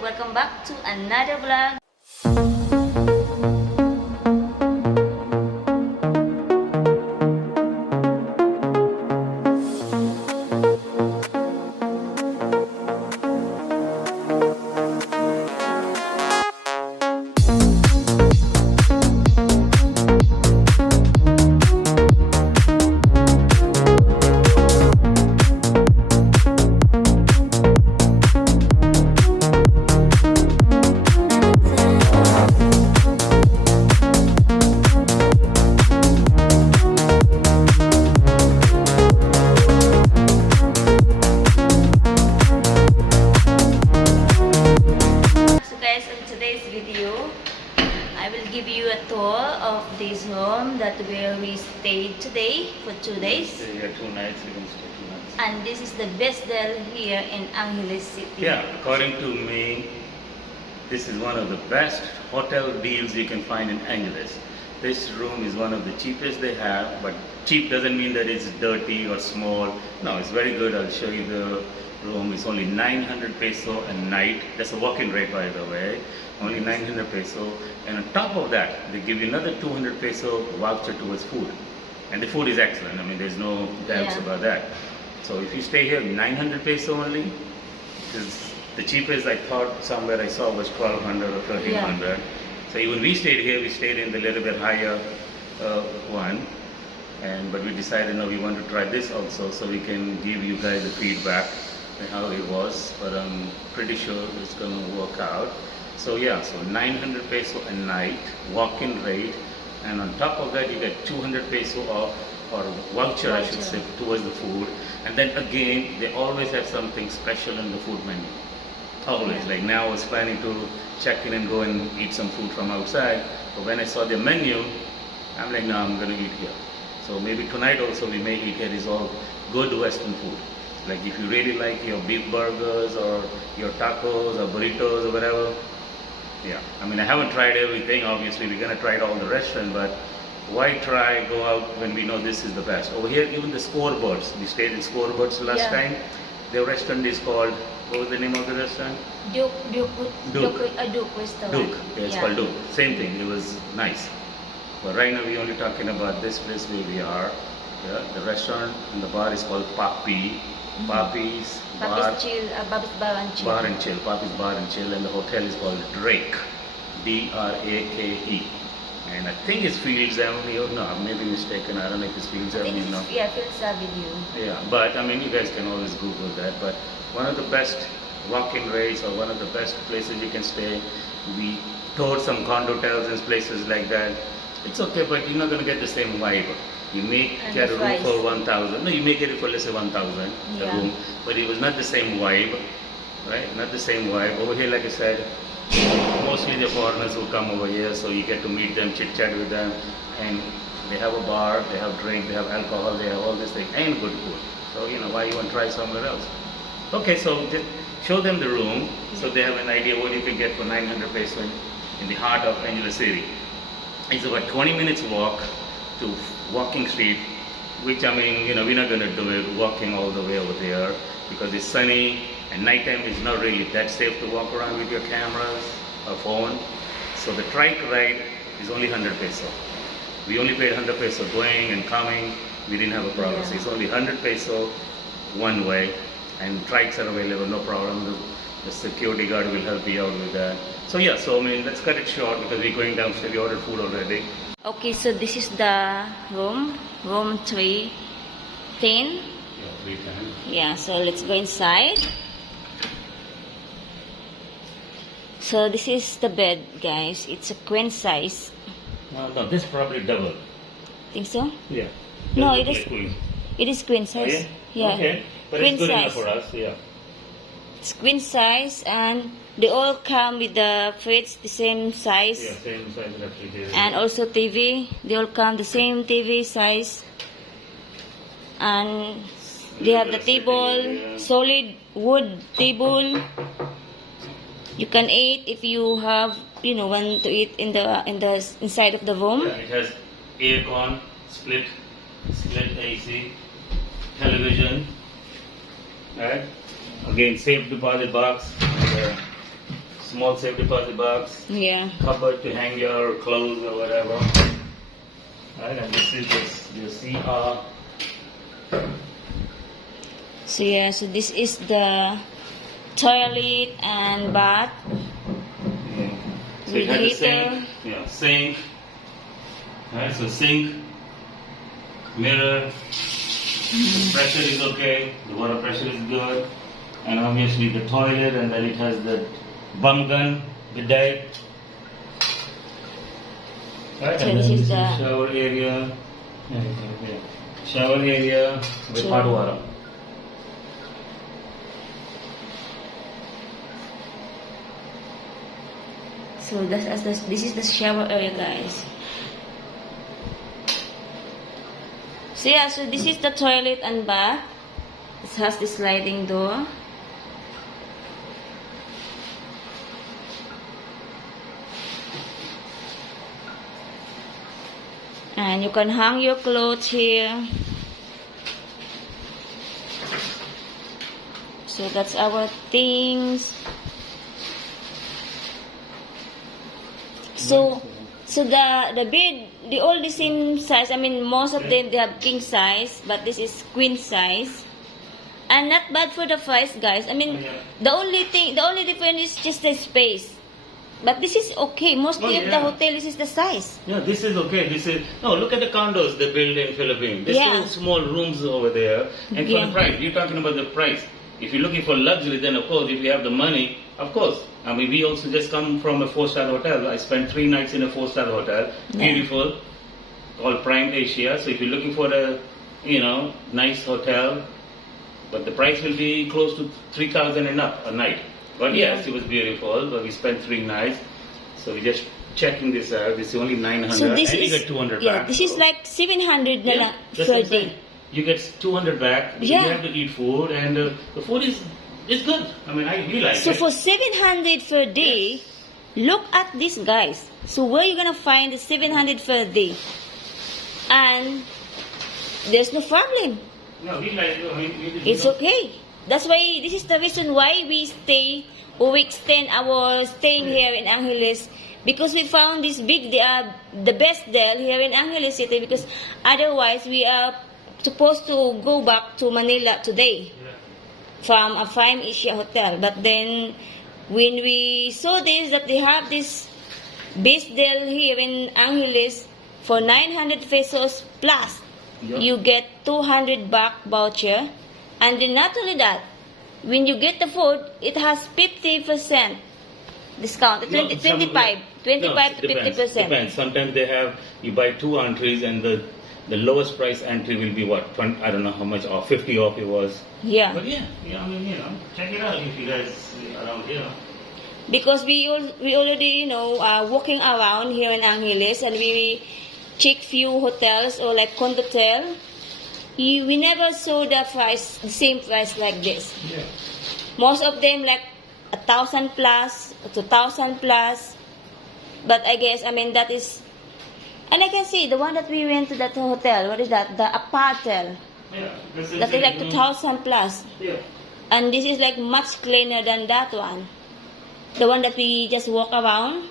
welcome back to another vlog. I will give you a tour of this home that where we stayed today for 2 days. Stay here 2 nights, we can stay 2 nights. And this is the best deal here in Angeles City. Yeah, according to me, this is one of the best hotel deals you can find in Angeles. This room is one of the cheapest they have, but cheap doesn't mean that it's dirty or small. No, it's very good. I'll show you the room. It's only 900 peso a night. That's a walk-in rate, by the way. Only 900 peso. And on top of that, they give you another 200 peso voucher towards food. And the food is excellent. I mean, there's no doubts about that. So if you stay here, 900 peso only. Because the cheapest I thought somewhere I saw was 1200 or 1300. So even we stayed here, we stayed in the little bit higher one. But we decided, no, we want to try this also, so we can give you guys the feedback on how it was. But I'm pretty sure it's going to work out. So yeah, so 900 peso a night, walk-in rate, and on top of that you get 200 peso off, or voucher I should say, towards the food. And then again, they always have something special in the food menu. Always. Like now I was planning to check in and go and eat some food from outside, but when I saw the menu, I'm like, no, I'm going to eat here. So maybe tonight also we may eat here. It's all good Western food. Like if you really like your beef burgers or your tacos or burritos or whatever. Yeah, I mean, I haven't tried everything. Obviously, we're gonna try it all in the restaurant, but why try go out when we know this is the best? Over here, even the Scoreboards. We stayed in Scoreboards last time. The restaurant is called, what was the name of the restaurant? Duke restaurant. Duke. Yeah, it's called Duke. Same thing. It was nice. But right now, we're only talking about this place where we are. Yeah, the restaurant and the bar is called Papi. Papi's Bar. Chill, Papi's Bar and Chill. Bar and Chill. Papi's Bar and Chill, and the hotel is called Drake. D-R-A-K-E. And I think it's Fields Avenue. No, I may be mistaken. I don't know if it's Fields Avenue. No. Yeah, Fields Avenue. Yeah, but I mean, you guys can always Google that. But one of the best walk-in rates, or one of the best places you can stay. We toured some condo hotels and places like that. It's okay, but you're not going to get the same vibe. You may get a room for 1,000. No, you may get it for, let's say, 1,000 a room. But it was not the same vibe, right? Not the same vibe. Over here, like I said, mostly the foreigners who come over here, so you get to meet them, chit-chat with them. And they have a bar, they have drink, they have alcohol, they have all this thing, and good food. So, you know, why you want to try somewhere else? Okay, so just show them the room, so they have an idea what you can get for 900 peso in the heart of Angeles City. It's about 20 minutes walk to walking street, which, I mean, you know, we're not going to do it walking all the way over there because it's sunny and nighttime is not really that safe to walk around with your cameras or phone. So the trike ride is only 100 peso. We only paid 100 peso going and coming. We didn't have a problem. So it's only 100 peso one way, and trikes are available, no problem. The security guard will help you out with that. So yeah, so I mean, let's cut it short because we're going downstairs. We ordered food already. Okay, so this is the room 310. Yeah, 310. Yeah, so let's go inside. So this is the bed, guys. It's a queen size. No, this is probably double. Think so? Yeah. No, it is queen. It is queen size. Yeah. Okay, but queen it's good size. enough for us. Yeah. It's queen size, and they all come with the fridge the same size. Yeah, same size refrigerator. And also TV. They all come the same TV size. And they have the table, solid wood table. You can eat if you have, you know, want to eat in the inside of the room. Yeah, it has aircon, split AC, television, right? Again, safe deposit box, small safe deposit box, Yeah. cupboard to hang your clothes or whatever. Right, and this is your CR. So yeah, so this is the toilet and bath. Yeah. So it has a Heater. sink. Yeah, sink. Right, so sink, mirror. The pressure is okay. The water pressure is good. And obviously the toilet, and then it has the bum gun, bidet. Right, So and this then is this the- shower area. Yeah. Shower area with hot water. So this is the shower area, guys. So yeah, so this is the toilet and bath. It has the sliding door. And you can hang your clothes here. So that's our things. So the bed, they all the same size. I mean, most of them they have king size, but this is queen size, and not bad for the price, guys. I mean, the only difference is just the space. But this is okay. Mostly of the hotel, this is the size. Yeah, this is okay. Look at the condos they build in Philippines. There's Yeah. so small rooms over there. And for Yeah. the price, you're talking about the price. If you're looking for luxury, then of course, if you have the money, of course. I mean, we also just come from a 4-star hotel. I spent 3 nights in a 4-star hotel. Yeah. Beautiful. All Prime Asia. So if you're looking for a, nice hotel, but the price will be close to 3,000 and up a night. But yes, it was beautiful. But we spent 3 nights. So we're just checking this out. This is only 900. So this and is you get 200 yeah. back. This is like 700 na Yeah, lang that's per what I'm saying. day. You get 200 back. Yeah. You have to eat food, and the food is good. I mean, I realize So it. for 700 per day, look at this, guys. So where you gonna find the 700 per day? And there's no problem. No, we like. I mean, It's okay. That's why this is the reason why we stay or we extend our staying here in Angeles, because we found this the best deal here in Angeles City, because otherwise we are supposed to go back to Manila today from a Prime Asia hotel. But then when we saw this, that they have this best deal here in Angeles for 900 pesos plus, Yeah. you get 200 back voucher. And then not only that, when you get the food, it has 50% discount. No, 25 to depends. 50%. Depends. Sometimes they have, you buy 2 entries and the lowest price entry will be what? 20, I don't know how much off, 50 off it was. Yeah. But yeah, I mean, check it out if you guys around here. Because we already, walking around here in Angeles, and we check few hotels or like condotel. We never saw the same price like this. Yeah. Most of them like 1,000 plus, 2,000 plus. But I guess, that is, and I can see the one that we went to that hotel. What is that? The Apartel. Yeah. That is like 2,000 plus. Yeah. And this is like much cleaner than that one. The one that we just walk around.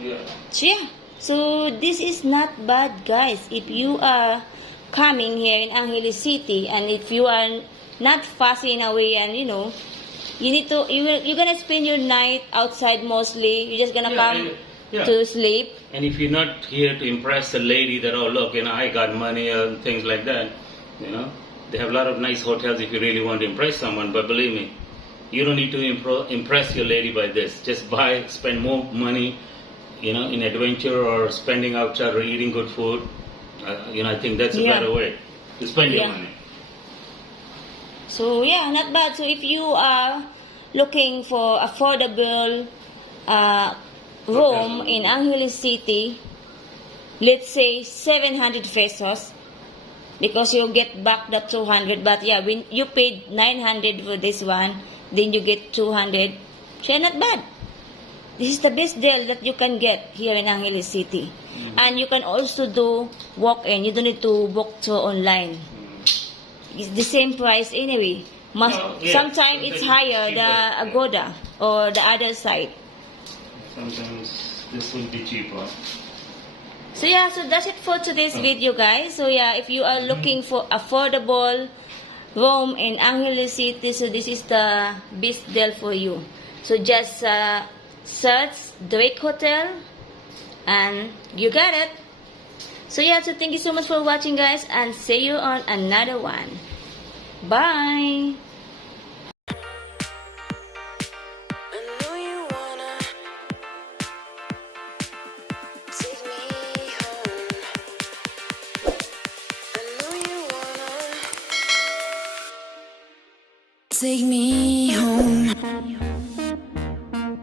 Yeah. So yeah. So this is not bad, guys. If you are coming here in Angeles City, and if you are not fussy in a way, and you're gonna spend your night outside mostly. You're just gonna come to sleep. And if you're not here to impress a lady that, oh look, I got money and things like that, they have a lot of nice hotels if you really want to impress someone. But believe me, you don't need to impress your lady by this. Just spend more money, in adventure or spending outside or eating good food. I think that's a better way to spend your money. So yeah, not bad. So if you are looking for affordable room in Angeles City, let's say 700 pesos, because you get back the 200. But yeah, when you paid 900 for this one, then you get 200. So not bad. This is the best deal that you can get here in Angeles City. And you can also do walk-in. You don't need to book to online. It's the same price anyway. No, yeah, Sometimes it's sometimes higher, cheaper, the yeah. Agoda or the other side. Sometimes this will be cheaper. So yeah, so that's it for today's video, guys. So yeah, if you are looking for affordable room in Angeles City, so this is the best deal for you. So just search Drake Hotel and you got it. So yeah, so thank you so much for watching, guys, and see you on another one. Bye! I know you wanna take me home. I know you wanna take me home.